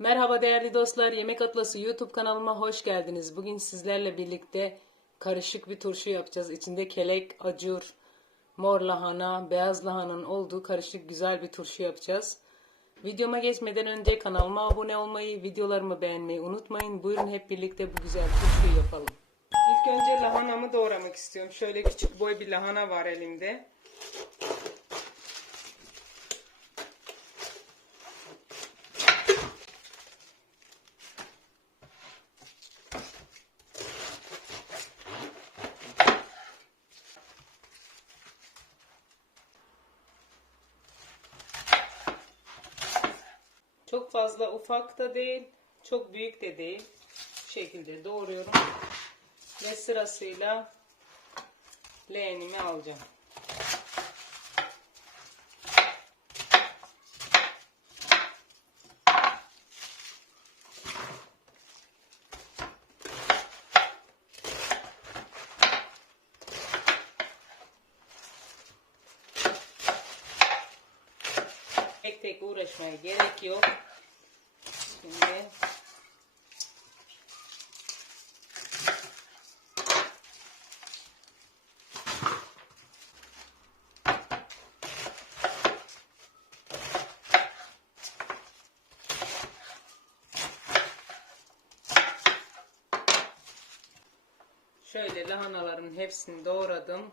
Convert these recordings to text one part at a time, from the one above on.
Merhaba değerli dostlar, Yemek Atlası YouTube kanalıma hoş geldiniz. Bugün sizlerle birlikte karışık bir turşu yapacağız. İçinde kelek, acur, mor lahana, beyaz lahananın olduğu karışık güzel bir turşu yapacağız. Videoma geçmeden önce kanalıma abone olmayı, videolarımı beğenmeyi unutmayın. Buyurun hep birlikte bu güzel turşuyu yapalım. İlk önce lahanamı doğramak istiyorum. Şöyle küçük boy bir lahana var elimde. Çok fazla ufak da değil, çok büyük de değil. Bu şekilde doğruyorum. Ve sırasıyla leğenimi alacağım. Tek tek uğraşmaya gerek yok. Şimdi Şöyle lahanaların hepsini doğradım.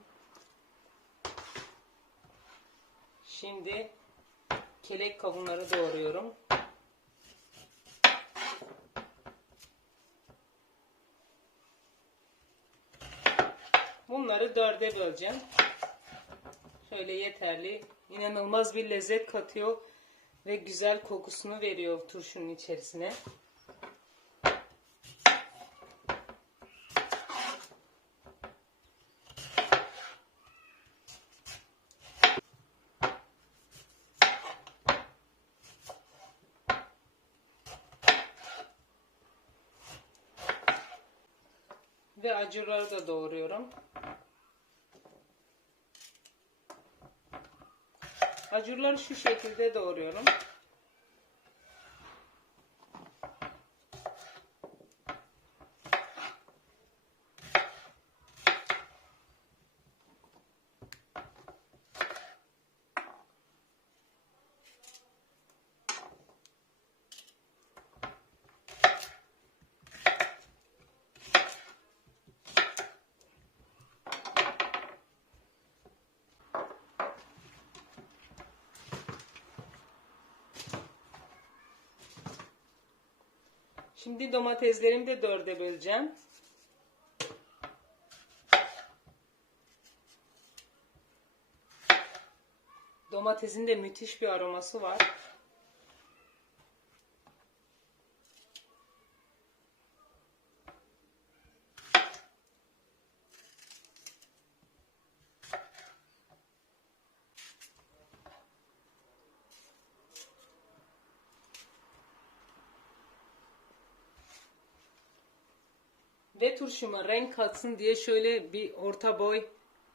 Şimdi kelek kavunları doğruyorum. Bunları dörde böleceğim. Şöyle yeterli. İnanılmaz bir lezzet katıyor ve güzel kokusunu veriyor turşunun içerisine. Ve acıları da doğruyorum. Acurları şu şekilde doğruyorum. Şimdi domateslerimi de dörde böleceğim. Domatesin de müthiş bir aroması var. Ve turşuma renk katsın diye şöyle bir orta boy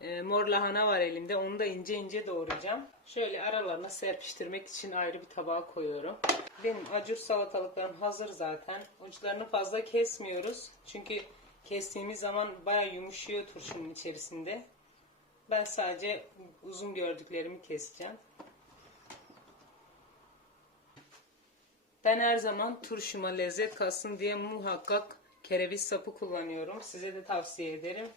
e, mor lahana var elimde. Onu da ince ince doğrayacağım. Şöyle aralarına serpiştirmek için ayrı bir tabağa koyuyorum. Benim acur salatalıklarım hazır zaten. Uçlarını fazla kesmiyoruz. Çünkü kestiğimiz zaman baya yumuşuyor turşunun içerisinde. Ben sadece uzun gördüklerimi keseceğim. Ben her zaman turşuma lezzet katsın diye muhakkak kereviz sapı kullanıyorum. Size de tavsiye ederim.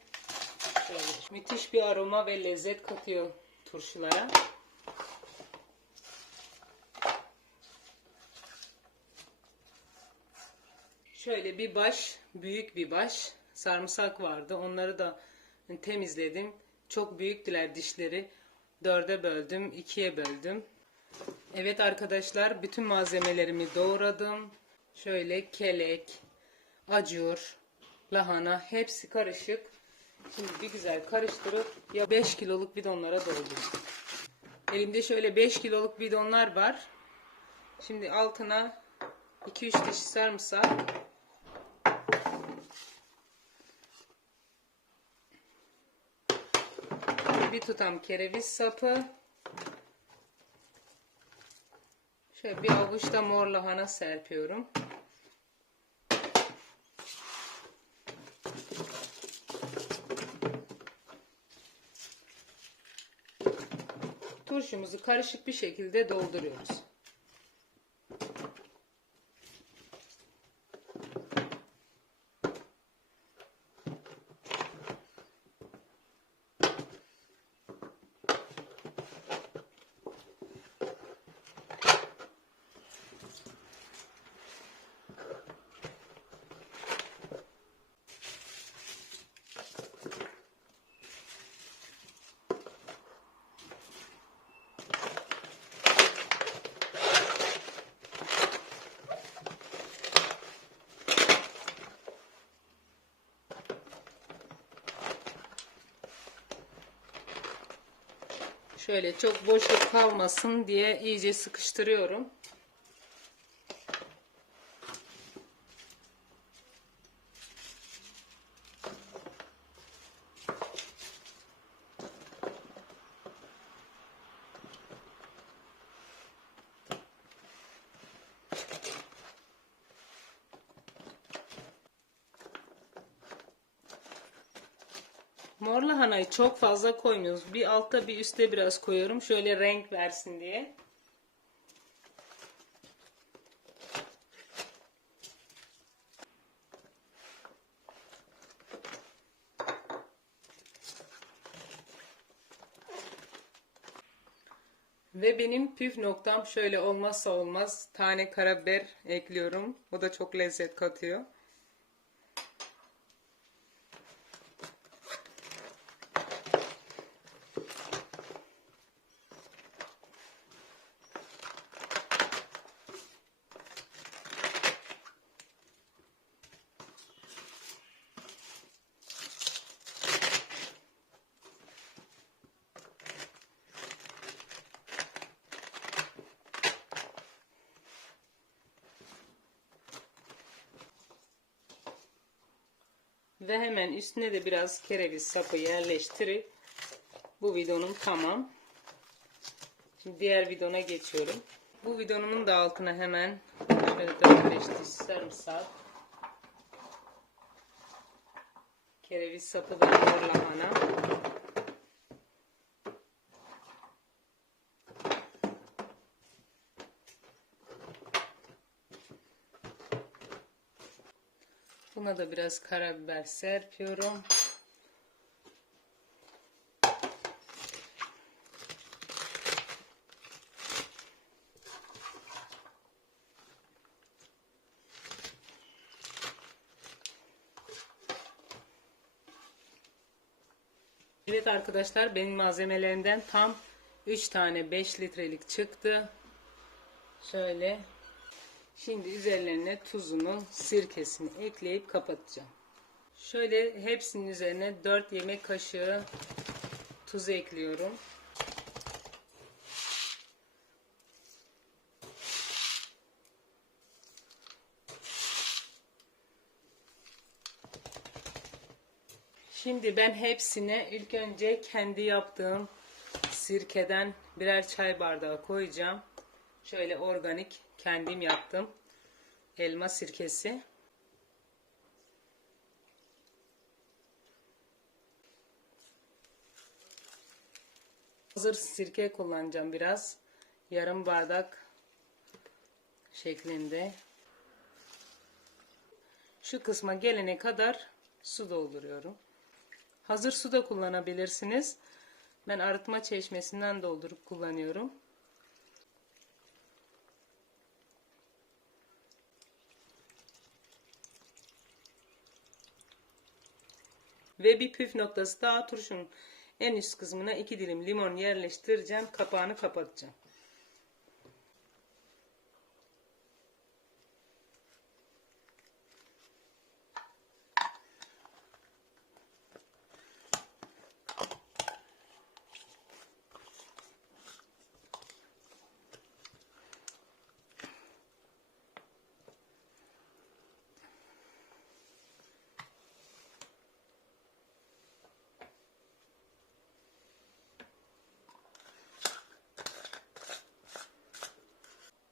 Şöyle, müthiş bir aroma ve lezzet katıyor turşulara. Şöyle bir baş, büyük bir baş sarımsak vardı. Onları da temizledim. Çok büyüktüler dişleri. Dörde böldüm, ikiye böldüm. Evet arkadaşlar, bütün malzemelerimi doğradım. Şöyle kelek, acur, lahana hepsi karışık. Şimdi bir güzel karıştırıp ya 5 kiloluk bidonlara dolduracağım. Elimde şöyle 5 kiloluk bidonlar var. Şimdi altına 2-3 diş sarımsak. Bir tutam kereviz sapı. Şöyle bir avuç da mor lahana serpiyorum. Turşumuzu karışık bir şekilde dolduruyoruz. Şöyle çok boşluk kalmasın diye iyice sıkıştırıyorum. Mor lahanayı çok fazla koymuyoruz. Bir altta bir üstte biraz koyuyorum. Şöyle renk versin diye. Ve benim püf noktam şöyle olmazsa olmaz tane karabiber ekliyorum. O da çok lezzet katıyor. Ve hemen üstüne de biraz kereviz sapı yerleştirip bu videonun tamam. Şimdi diğer videona geçiyorum. Bu videonumun da altına hemen şöyle 4-5 diş sarımsak. Kereviz sapı mor lahana. Buna da biraz karabiber serpiyorum. Evet arkadaşlar benim malzemelerimden tam 3 tane 5 litrelik çıktı. Şöyle Şimdi üzerlerine tuzunu, sirkesini ekleyip kapatacağım. Şöyle hepsinin üzerine 4 yemek kaşığı tuz ekliyorum. Şimdi ben hepsine ilk önce kendi yaptığım sirkeden birer çay bardağı koyacağım. Şöyle organik kendim yaptım. Elma sirkesi. Hazır sirke kullanacağım biraz. Yarım bardak şeklinde. Şu kısma gelene kadar su dolduruyorum. Hazır su da kullanabilirsiniz. Ben arıtma çeşmesinden doldurup kullanıyorum. Ve bir püf noktası daha turşunun en üst kısmına iki dilim limon yerleştireceğim. Kapağını kapatacağım.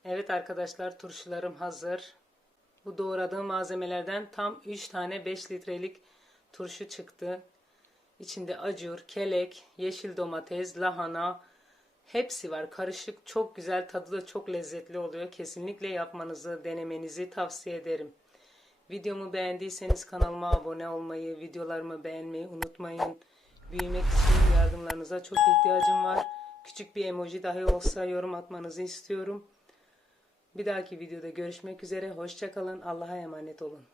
Evet arkadaşlar turşularım hazır. Bu doğradığım malzemelerden tam 3 tane 5 litrelik turşu çıktı. İçinde acur, kelek, yeşil domates, lahana hepsi var. Karışık çok güzel tadı da çok lezzetli oluyor. Kesinlikle yapmanızı, denemenizi tavsiye ederim. Videomu beğendiyseniz kanalıma abone olmayı, videolarımı beğenmeyi unutmayın. Büyümek için yardımlarınıza çok ihtiyacım var. Küçük bir emoji dahi olsa yorum atmanızı istiyorum. Bir dahaki videoda görüşmek üzere. Hoşçakalın. Allah'a emanet olun.